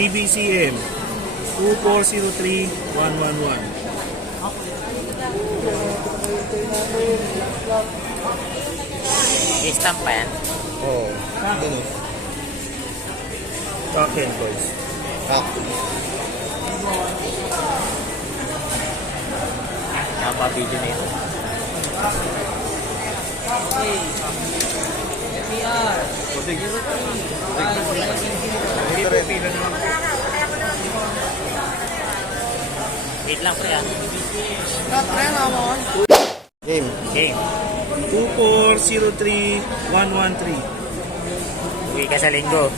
BBCM 2403111. I-stamp pa yan. Oo. Ano? Cock and toys. Ah. Napabidyo na ito. Wait lang pre ah. Game. Game. 2403113. Uwi ka sa linggo.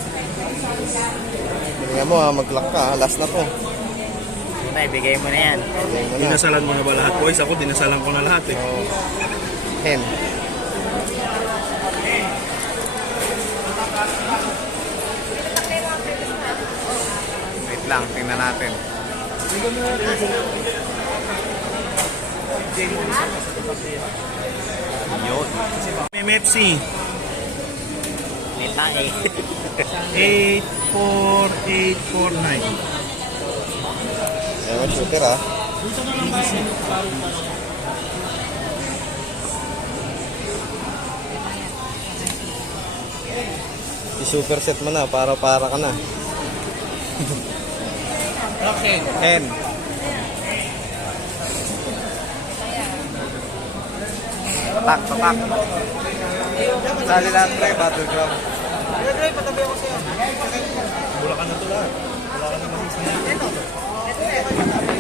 Tingnan mo ha, mag-lock ka ha. Last na to. Una, ibigay mo na yan. Tingnan mo na. Dinasalan mo na ba lahat? Boys, ako dinasalan ko na lahat eh. Oo. Hen. Lang, tingnan natin. Yun. MFC lang eh. 84849. Ayan, shooter ha. I-super set mo na para para ka na. Okay. Hen. Patak, patak. Sali lahat pre, battleground. Bula ka na to lahat. Wala ka na masisingin. BBC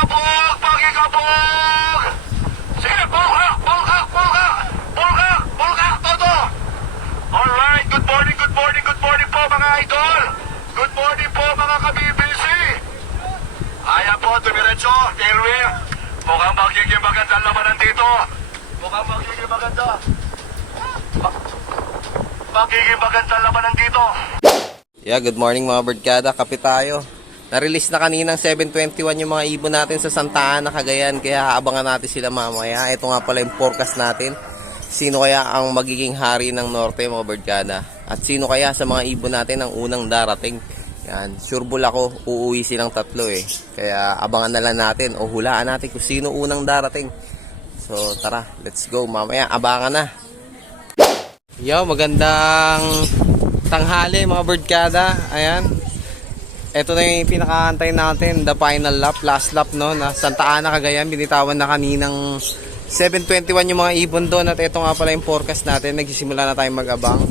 Pakikabog! Pakikabog! Sige, bulkak! Bulkak! Bulkak! Bulkak! Bulkak! Todo! Alright, good morning, good morning, good morning po mga idol! Good morning po mga ka-BBC! Ayan po, tumiretso, tailwheel. Mukhang magiging magandang labanan dito. Mukhang magiging maganda. Ma- magiging magandang labanan dito. Yeah, good morning mga birdkada. Kape tayo. Na-release na kaninang 721 yung mga ibon natin sa Santa Ana, Cagayan. Kaya abangan natin sila mamaya. Ito nga pala yung forecast natin. Sino kaya ang magiging hari ng Norte mga birdkada? At sino kaya sa mga ibon natin ang unang darating? Yan, sure ako, uuwi silang tatlo eh. Kaya abangan na lang natin o hulaan natin kung sino unang darating. So tara, let's go. Mamaya, abangan na. Yo, magandang tanghali mga birdkada. Ayan. Ito na yung pinakaantay natin, the final lap, last lap no, na Santa Ana, Cagayan. Binitawan na kaninang 7.21 yung mga ibon doon at ito nga pala yung forecast natin. Nagsisimula na tayong mag-abang.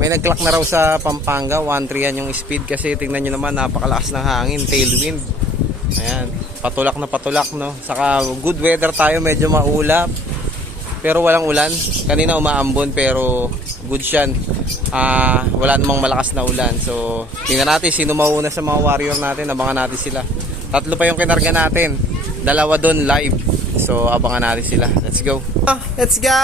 May nag-clock na raw sa Pampanga, 1.3 yan yung speed kasi tingnan nyo naman, napakalakas ng hangin, tailwind. Ayan, patulak na patulak no. Saka good weather tayo, medyo maulap. Pero walang ulan. Kanina umaambon pero good siyan. Ah, wala namang malakas na ulan. So, tingnan natin sino mauna sa mga warrior natin. Abangan natin sila. Tatlo pa yung kinarga natin. Dalawa doon live. So, abangan natin sila. Let's go. Let's go!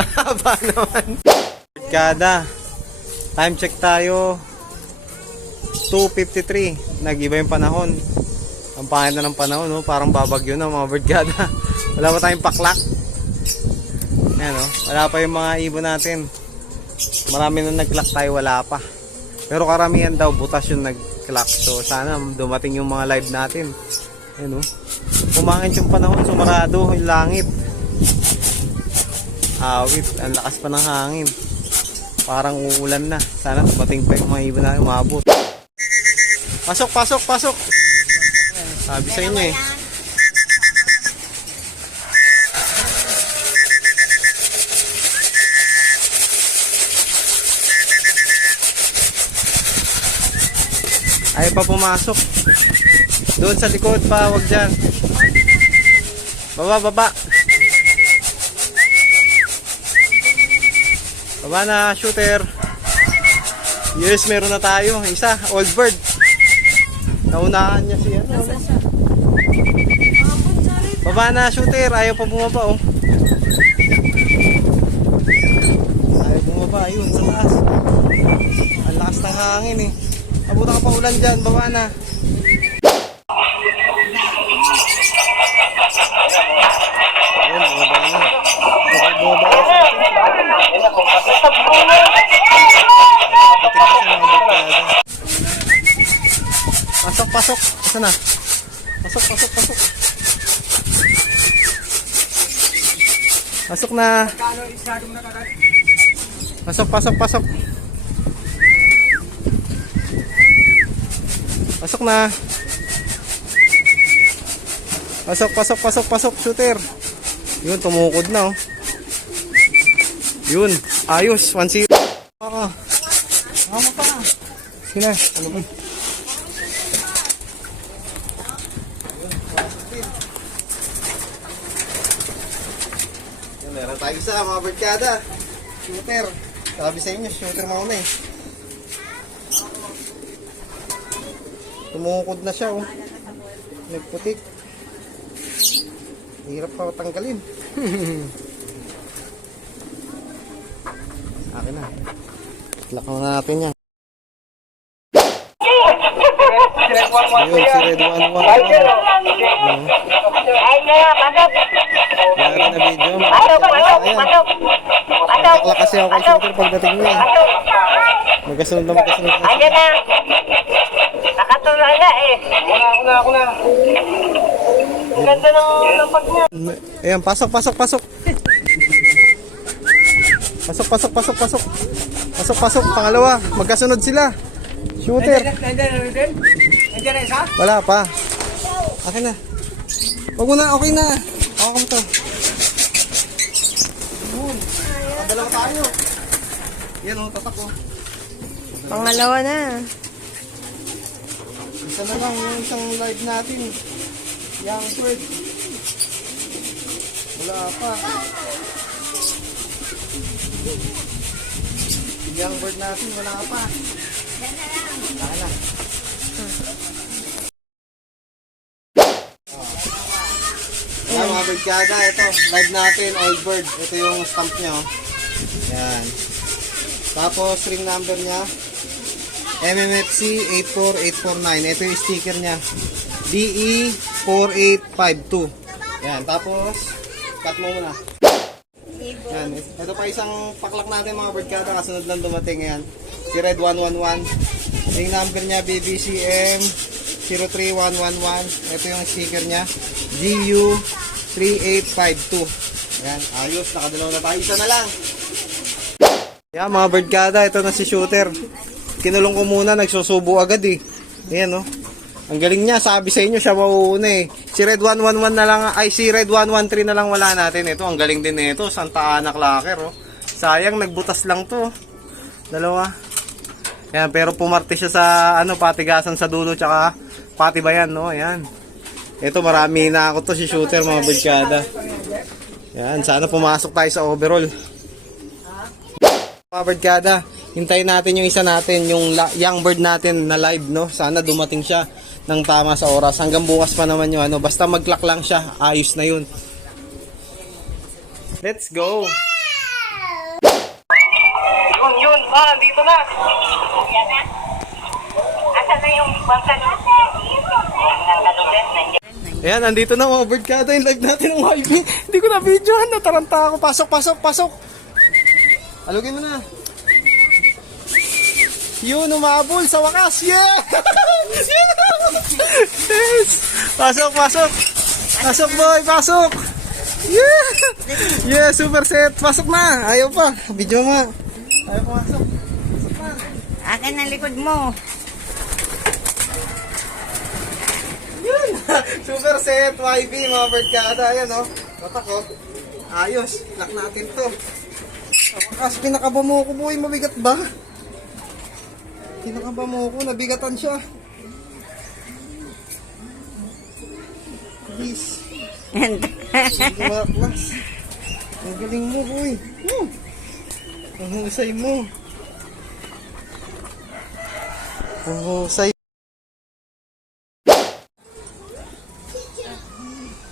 Haba naman. Kada. Time check tayo. 2.53. Nag-iba yung panahon. Ang pangit na ng panahon, no? parang babagyo na mga birdgada. Wala pa tayong paklak. Ayan, no? Wala pa yung mga ibon natin. Marami na nag-clock tayo, wala pa. Pero karamihan daw, butas yung nag-clock. So, sana dumating yung mga live natin. Ayan, no? Pumangit yung panahon, sumarado yung langit. Awit, ang lakas pa ng hangin. Parang uulan na. Sana dumating pa yung mga ibon na umabot. Pasok, pasok, pasok. Sabi sa inyo eh. Ayaw pa pumasok. Doon sa likod pa, wag dyan. Baba, baba. Baba na, shooter. Yes, meron na tayo. Isa, old bird. Naunahan niya ano. ano. Baba na, shooter. Ayaw pa bumaba, oh. Ayaw bumaba, yun, sa taas. Ang lakas ng hangin, eh. Abutan ka pa ulan dyan, baba na. Ayun, bumaba na. Baka bumaba na. Pasok, pasok. Asa na? Pasok, pasok, pasok. Pasok na. Pasok, pasok, pasok. Pasok na. Pasok, pasok, pasok, pasok, shooter. Yun, tumukod na, oh. Yun, ayos, 1-0. Oo. Tama pa. Sina, ano ba? Meron tayo isa, mga barkada. Shooter. Sabi sa inyo, shooter mauna eh. Tumukod na siya, oh. Nagputik. Hirap pa tanggalin. Akin na. Lakaw na natin yan. Ayun, si Red 1 1. Wala na video. Ayan. Takla kasi ako kay Shooter pagdating niya. Magkasunod na magkasunod na. Ayan na. Nakatuloy na eh. Ang ganda ng lampag niya. Ayan, pasok, pasok, pasok. Pasok, pasok, pasok, pasok. Pasok, pasok. Pangalawa, magkasunod sila. Shooter. Nandiyan na isa? Wala pa. Akin na. Huwag mo na, okay na. Ako kamo to. Yun. Dalawa tayo. Yan o, tatak ko. Pangalawa na. Isa na lang yung isang live natin. Young bird. Wala pa. Young bird natin, wala pa. Wala na. Yan mga birdkada, ito, live natin, old bird. Ito yung stamp niya, oh. Yan. Tapos, ring number niya, MMFC 84849. Ito yung sticker niya. E DE4852. Yan. Tapos, cut mo muna. Yan. Ito pa isang paklak natin mga birdkada. Kasunod lang dumating. Yan. Si Red 111. Yung number niya BBCM 03111. Ito yung sticker niya. GU3852. Yan. Ayos. Nakadalaw na tayo. Isa na lang. Yan mga birdkada. Ito na si Shooter kinulong ko muna, nagsusubo agad eh. Ayan oh. Ang galing niya, sabi sa inyo siya mauuna eh. Si Red 111 na lang, ay si Red 113 na lang wala natin. Ito, ang galing din nito, Santa Ana Clacker oh. Sayang, nagbutas lang to. Dalawa. Ayan, pero pumarte siya sa ano, patigasan sa dulo, tsaka pati ba yan, no? Ayan. Ito, marami na ako to si shooter, mga budkada. Ayan, sana pumasok tayo sa overall. Mga birdkada, hintayin natin yung isa natin, yung young bird natin na live, no? Sana dumating siya ng tama sa oras. Hanggang bukas pa naman yung ano. Basta mag-clock lang siya, ayos na yun. Let's go! Yun, yun. Ah, dito na. Asan na yung bangka na? Nakalugan. Nandiyan. Ayan, nandito na mga birdkada yung live natin ng YB. Hindi ko na videohan, nataranta ako. Pasok, pasok, pasok! Alugin mo na. Yun, umabol sa wakas. Yeah! yes! Pasok, pasok. Pasok, boy, pasok. Yeah! Yeah, super set. Pasok na. Ayaw pa. Video nga. Ayaw pumasok. Akin ang likod mo. Yun! Super set YB mga barkada. Ayan o. Tatak o. Ayos. Lock natin to. Wakas, pinakaba mo ko boy. Mabigat ba? Pinakaba mo ko. Nabigatan siya. Please. Sige mga klas. Ang galing mo boy. Woo! Ang husay mo. Ang husay.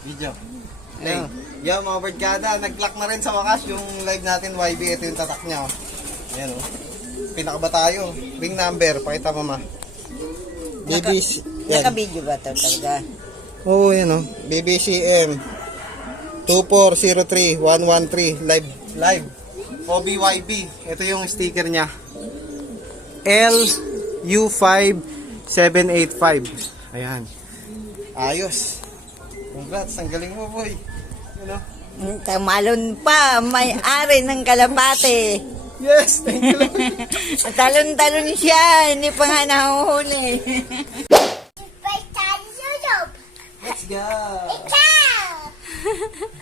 Video. Hey, yo mga barkada, nag-lock na rin sa wakas yung live natin YB. Ito yung tatak niya. Oh. Ayan oh. Pinakaba tayo. Ring number, pakita mama. BBC. Yan. Naka-video ba ito talaga? Oo, yan oh. BBCM 2403113 live live. OBYB. Ito yung sticker niya. LU5785. Ayan. Ayos. Congrats, ang galing mo, boy. You know? Tamalon pa, may-ari ng kalapate. Yes, thank you. Talon-talon siya, hindi pa nga nahuhuli. Let's go. Ciao!